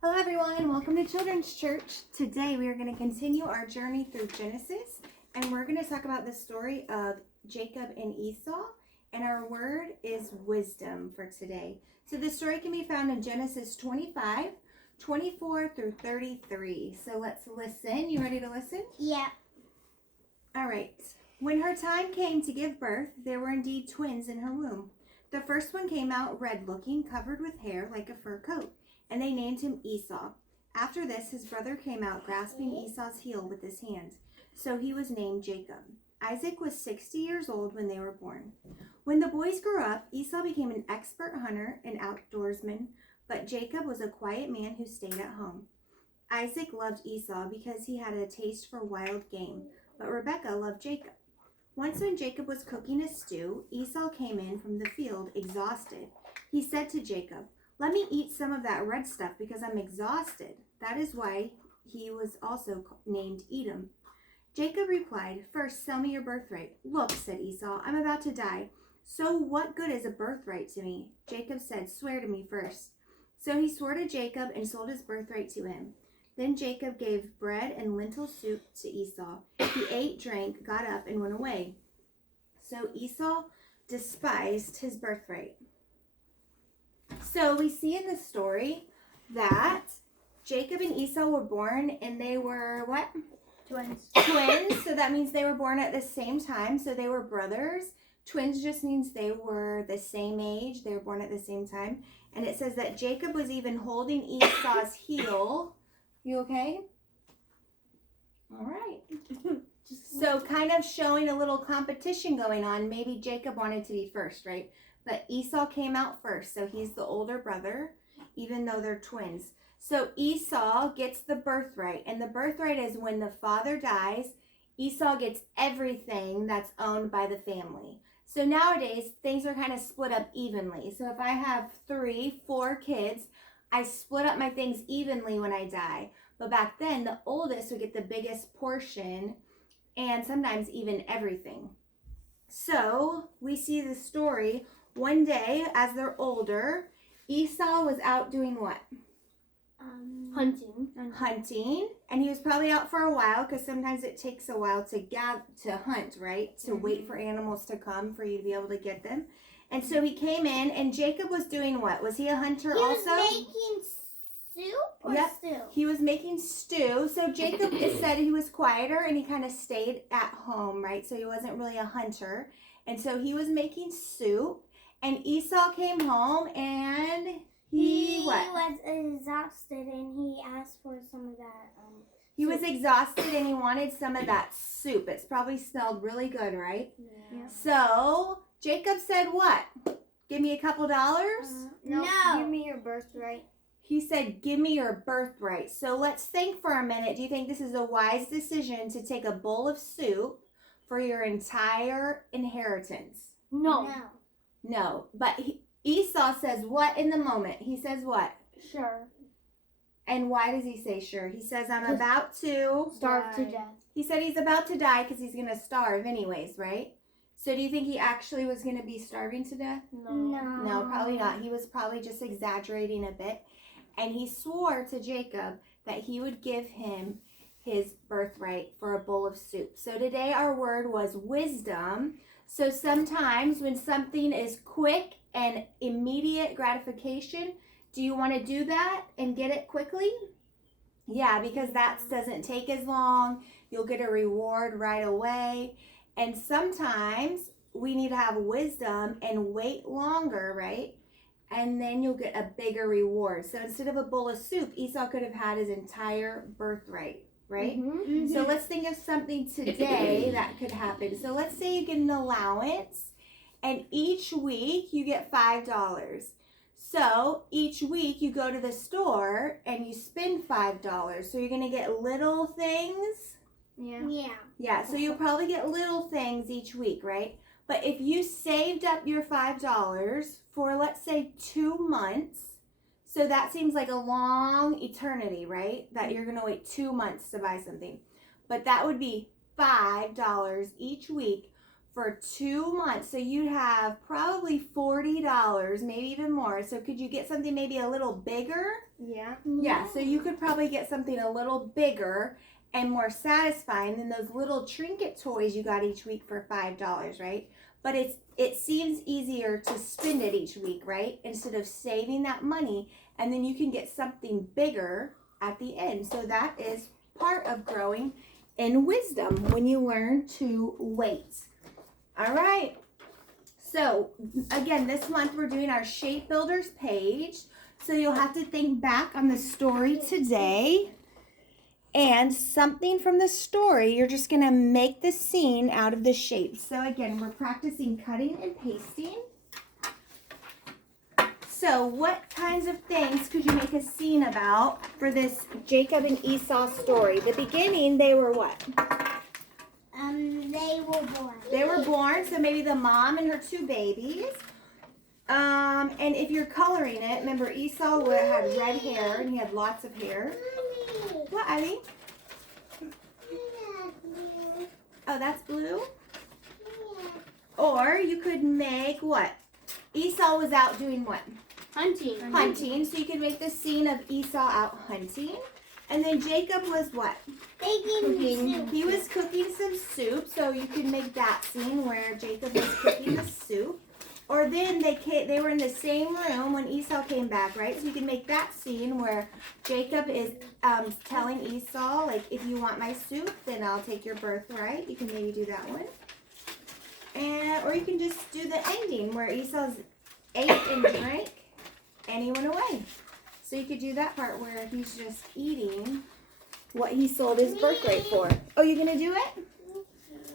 Hello everyone, welcome to Children's Church. Today we are going to continue our journey through Genesis, and we're going to talk about the story of Jacob and Esau, and our word is wisdom for today. So the story can be found in Genesis 25, 24 through 33. So let's listen. You ready to listen? Yeah. All right. When her time came to give birth, there were indeed twins in her womb. The first one came out red-looking, covered with hair like a fur coat, and they named him Esau. After this, his brother came out, grasping Esau's heel with his hand. So he was named Jacob. Isaac was 60 years old when they were born. When the boys grew up, Esau became an expert hunter and outdoorsman, but Jacob was a quiet man who stayed at home. Isaac loved Esau because he had a taste for wild game, but Rebekah loved Jacob. Once when Jacob was cooking a stew, Esau came in from the field exhausted. He said to Jacob, "Let me eat some of that red stuff because I'm exhausted." That is why he was also named Edom. Jacob replied, "First, sell me your birthright." "Look," said Esau, "I'm about to die. So what good is a birthright to me?" Jacob said, "Swear to me first." So he swore to Jacob and sold his birthright to him. Then Jacob gave bread and lentil soup to Esau. He ate, drank, got up, and went away. So Esau despised his birthright. So we see in the story that Jacob and Esau were born, and they were what? Twins. Twins. So that means they were born at the same time. So they were brothers. Twins just means they were the same age. They were born at the same time. And it says that Jacob was even holding Esau's heel. You okay? All right. So kind of showing a little competition going on. Maybe Jacob wanted to be first, right? But Esau came out first, so he's the older brother, even though they're twins. So Esau gets the birthright, and the birthright is when the father dies, Esau gets everything that's owned by the family. So nowadays, things are kind of split up evenly. So if I have 3, 4 kids, I split up my things evenly when I die. But back then, the oldest would get the biggest portion, and sometimes even everything. So we see the story. One day, as they're older, Esau was out doing what? Hunting. And he was probably out for a while, because sometimes it takes a while to hunt, right? To wait for animals to come for you to be able to get them. And so he came in, and Jacob was doing what? Was he a hunter also? He was making soup or stew? He was making stew. So Jacob said he was quieter, and he kind of stayed at home, right? So he wasn't really a hunter. And so he was making soup. And Esau came home, and he what? was exhausted, and he asked for some of that. He was exhausted, and he wanted some of that soup. It's probably smelled really good, right? Yeah. So Jacob said what? "Give me a couple dollars?" No. Give me your birthright. He said, "Give me your birthright." So let's think for a minute. Do you think this is a wise decision to take a bowl of soup for your entire inheritance? No. No. But Esau says what in the moment? He says what? Sure. And why does he say sure? He says, "I'm about to starve to death." He said he's about to die because he's going to starve anyways, right? So do you think he actually was going to be starving to death? No, probably not. He was probably just exaggerating a bit. And he swore to Jacob that he would give him his birthright for a bowl of soup. So today our word was wisdom. So sometimes when something is quick and immediate gratification, do you want to do that and get it quickly? Yeah, because that doesn't take as long. You'll get a reward right away. And sometimes we need to have wisdom and wait longer, right? And then you'll get a bigger reward. So instead of a bowl of soup, Esau could have had his entire birthright, right? Mm-hmm. So let's think of something today that could happen. So let's say you get an allowance, and each week you get $5. So each week you go to the store and you spend $5. So you're going to get little things. Yeah, so you'll probably get little things each week, right? But if you saved up your $5 for, let's say, 2 months, so that seems like a long eternity, right? That you're going to wait 2 months to buy something. But that would be $5 each week for 2 months. So you'd have probably $40, maybe even more. So could you get something maybe a little bigger? Yeah. Yeah, so you could probably get something a little bigger and more satisfying than those little trinket toys you got each week for $5, right? But it seems easier to spend it each week, right? Instead of saving that money, and then you can get something bigger at the end. So that is part of growing in wisdom when you learn to wait. All right. So again, this month we're doing our Shape Builders page. So you'll have to think back on the story today. And something from the story, you're just going to make the scene out of the shapes. So again, we're practicing cutting and pasting. So what kinds of things could you make a scene about for this Jacob and Esau story? The beginning, they were what? They were born. They were born, so maybe the mom and her 2 babies. And if you're coloring it, remember Esau had red hair and he had lots of hair. What, Ivy? Oh, that's blue? Or you could make what? Esau was out doing what? Hunting. Hunting. So you could make the scene of Esau out hunting. And then Jacob was what? Baking soup. He was cooking some soup. So you could make that scene where Jacob was cooking the soup. Or then they were in the same room when Esau came back, right? So you can make that scene where Jacob is telling Esau, like, if you want my soup, then I'll take your birthright. You can maybe do that one. Or you can just do the ending where Esau's ate and drank and he went away. So you could do that part where he's just eating what he sold his birthright for. Oh, you gonna do it?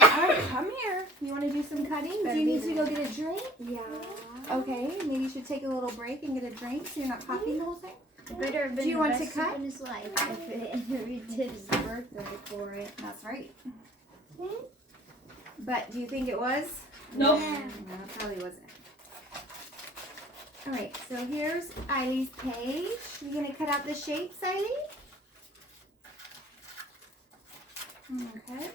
All right, come here. You want to do some cutting? Do you need to go get a drink? Yeah. Okay, maybe you should take a little break and get a drink so you're not copying the whole thing. Better have been Do you the want best to cut? soup in his life if it did his birthday for it. That's right. But do you think it was? Nope. No, it probably wasn't. All right, so here's Eileen's page. You're going to cut out the shapes, Eileen? Okay.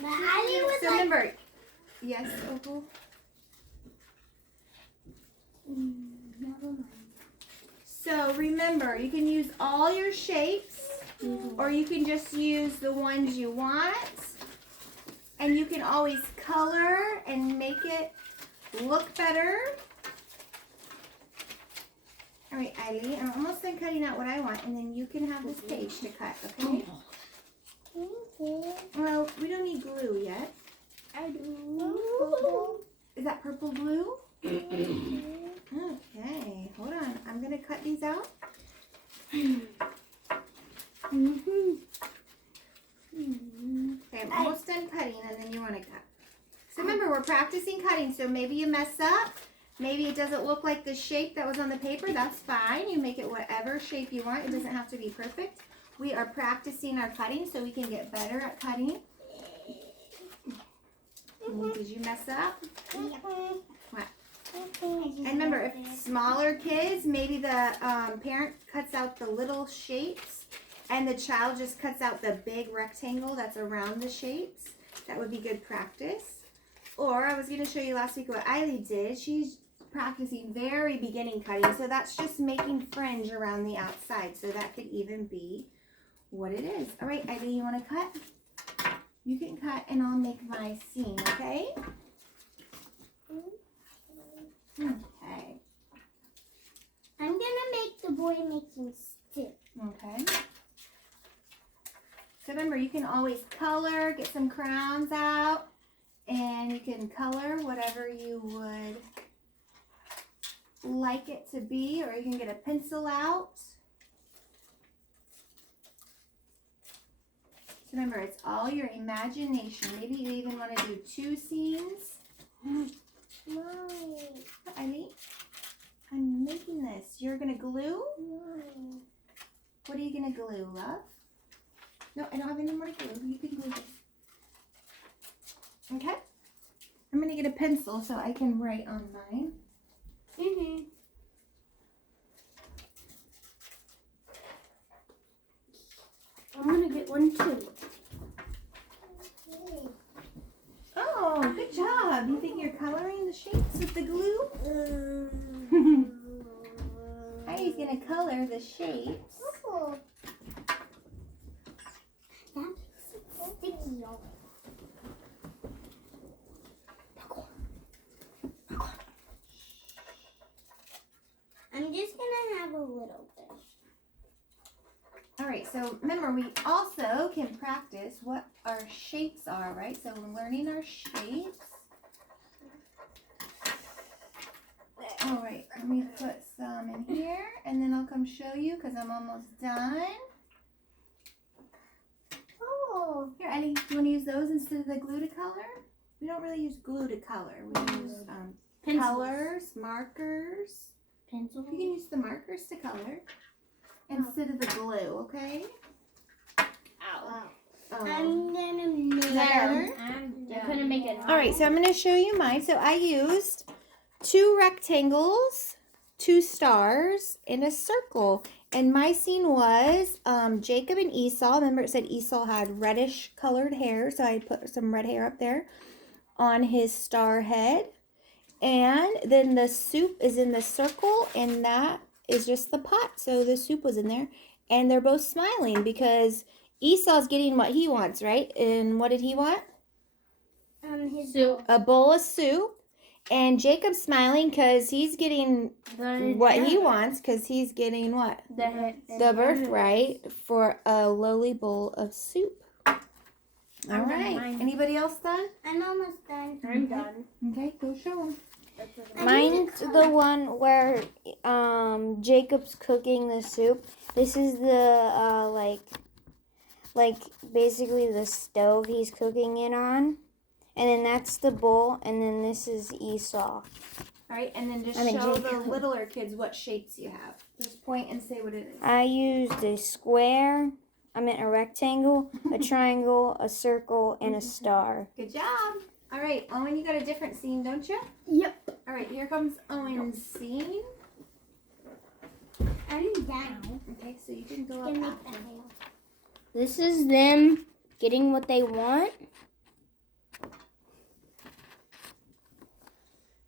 But I was So remember, yes, Opal? never mind. So remember, you can use all your shapes, or you can just use the ones you want. And you can always color and make it look better. All right, Eileen, I'm almost done cutting out what I want, and then you can have this page to cut, okay? Thank you. Well, we don't need glue yet. I do. Is that purple glue? Okay, hold on. I'm going to cut these out. Okay, I'm almost done cutting, and then you want to cut. So remember, we're practicing cutting, so maybe you mess up. Maybe it doesn't look like the shape that was on the paper. That's fine. You make it whatever shape you want. It doesn't have to be perfect. We are practicing our cutting so we can get better at cutting. Did you mess up? What? And remember, if smaller kids, maybe the parent cuts out the little shapes and the child just cuts out the big rectangle that's around the shapes. That would be good practice. Or I was going to show you last week what Eileen did. She's practicing very beginning cutting. So that's just making fringe around the outside. So that could even be what it is. All right, Eileen, you want to cut? You can cut and I'll make my scene, okay? Okay. I'm gonna make the boy making soup. Okay. So remember, you can always color, get some crayons out, and you can color whatever you would like it to be, or you can get a pencil out. So remember, it's all your imagination. Maybe you even want to do 2 scenes. Mommy. Eileen, I'm making this. You're going to glue? Mommy. What are you going to glue, love? No, I don't have any more to glue. You can glue this. Okay? I'm going to get a pencil so I can write on mine. I'm gonna get one too. Oh, good job. You think you're coloring the shapes with the glue? Heidi's gonna color the shapes. Oh. That makes it sticky. I'm just gonna have a little bit. All right, so remember, we also can practice what our shapes are, right? So we're learning our shapes. All right, let me put some in here, and then I'll come show you because I'm almost done. Oh. Here, Ellie, do you want to use those instead of the glue to color? We don't really use glue to color. We use colors, markers. Pencil. You can use the markers to color instead of the glue, okay? Ow. Oh. I'm gonna make Is that better? I couldn't make it. All right, so I'm going to show you mine. So I used 2 rectangles, 2 stars, and a circle. And my scene was Jacob and Esau. Remember it said Esau had reddish colored hair, so I put some red hair up there on his star head. And then the soup is in the circle, and that is just the pot. So the soup was in there. And they're both smiling because Esau's getting what he wants, right? And what did he want? his Soup. A bowl of soup. And Jacob's smiling because he's getting what he wants because he's getting what? The birthright for a lowly bowl of soup. All right. Anybody else done? I'm almost done. I'm done. Okay, go show them. Mine's the one where Jacob's cooking the soup. This is the like basically the stove he's cooking it on. And then that's the bowl, and then this is Esau. All right, and then just I mean, show the Jacob. littler kids what shapes you have. Just point and say what it is. I used a square, I meant a rectangle, a triangle, a circle, and a star. Good job. All right, Owen, you got a different scene, don't you? Yep. All right, here comes Owen's scene. I'm done. Okay, so you can go Gonna up make after. that hail. This is them getting what they want.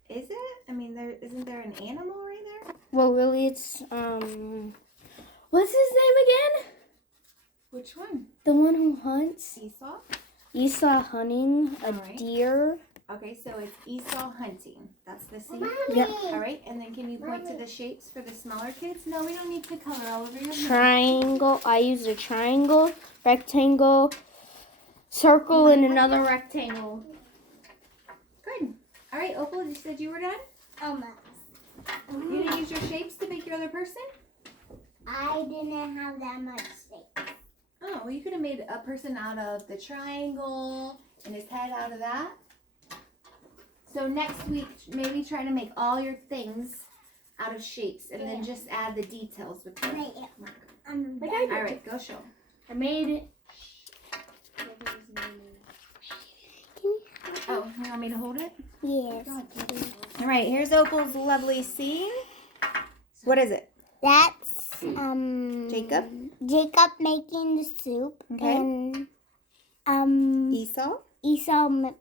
Is it? I mean, isn't there an animal right there? Well, really, it's what's his name again? Which one? The one who hunts. Esau? Esau hunting a Alright. deer. Okay, so it's Esau hunting. That's the scene. Mommy. Yep. All right, and then can you point to the shapes for the smaller kids? No, we don't need to color all over your hand. Triangle. I used a triangle, rectangle, circle, and another rectangle. Good. All right, Opal, you said you were done? Almost. You didn't use your shapes to make your other person? I didn't have that much space. Oh, well, you could have made a person out of the triangle and his head out of that. So next week, maybe try to make all your things out of shapes and then just add the details with them. Wait, I'm Like done. All right, go show 'em. I made it. Oh, you want me to hold it? Yes. All right, here's Opal's lovely scene. What is it? That's Jacob? Jacob making the soup. Okay. And Esau? Esau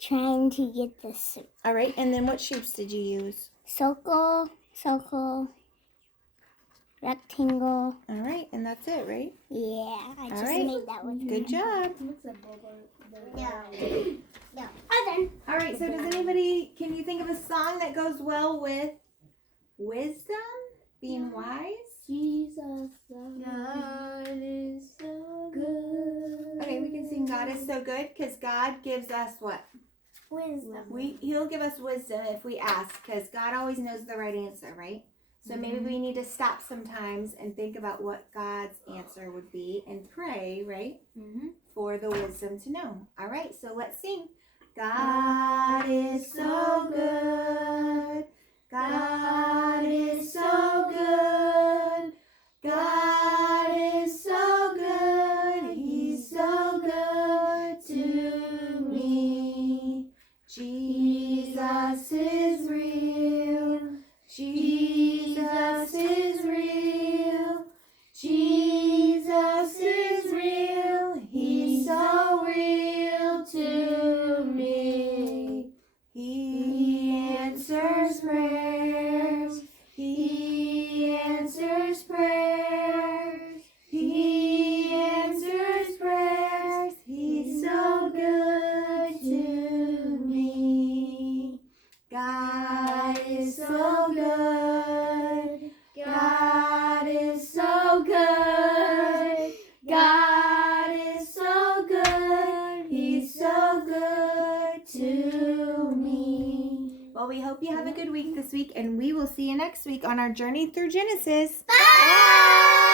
trying to get the soup. All right, and then what shapes did you use? Circle, rectangle. All right, and that's it, right? Yeah, I just right. made that one. Good job. Yeah. Other. All right, so does anybody, can you think of a song that goes well with wisdom, being wise? Jesus, God is so good. Okay, we can sing God is so good because God gives us what? Wisdom. He'll give us wisdom if we ask because God always knows the right answer, right? So maybe we need to stop sometimes and think about what God's answer would be and pray, right? For the wisdom to know. All right, so let's sing. God is so good. God is so good. God is so good. He's so good to me. Jesus is real. Jesus is real. Jesus is real. He's so real to me. to me. Well, we hope you have a good week this week, and we will see you next week on our journey through Genesis. Bye.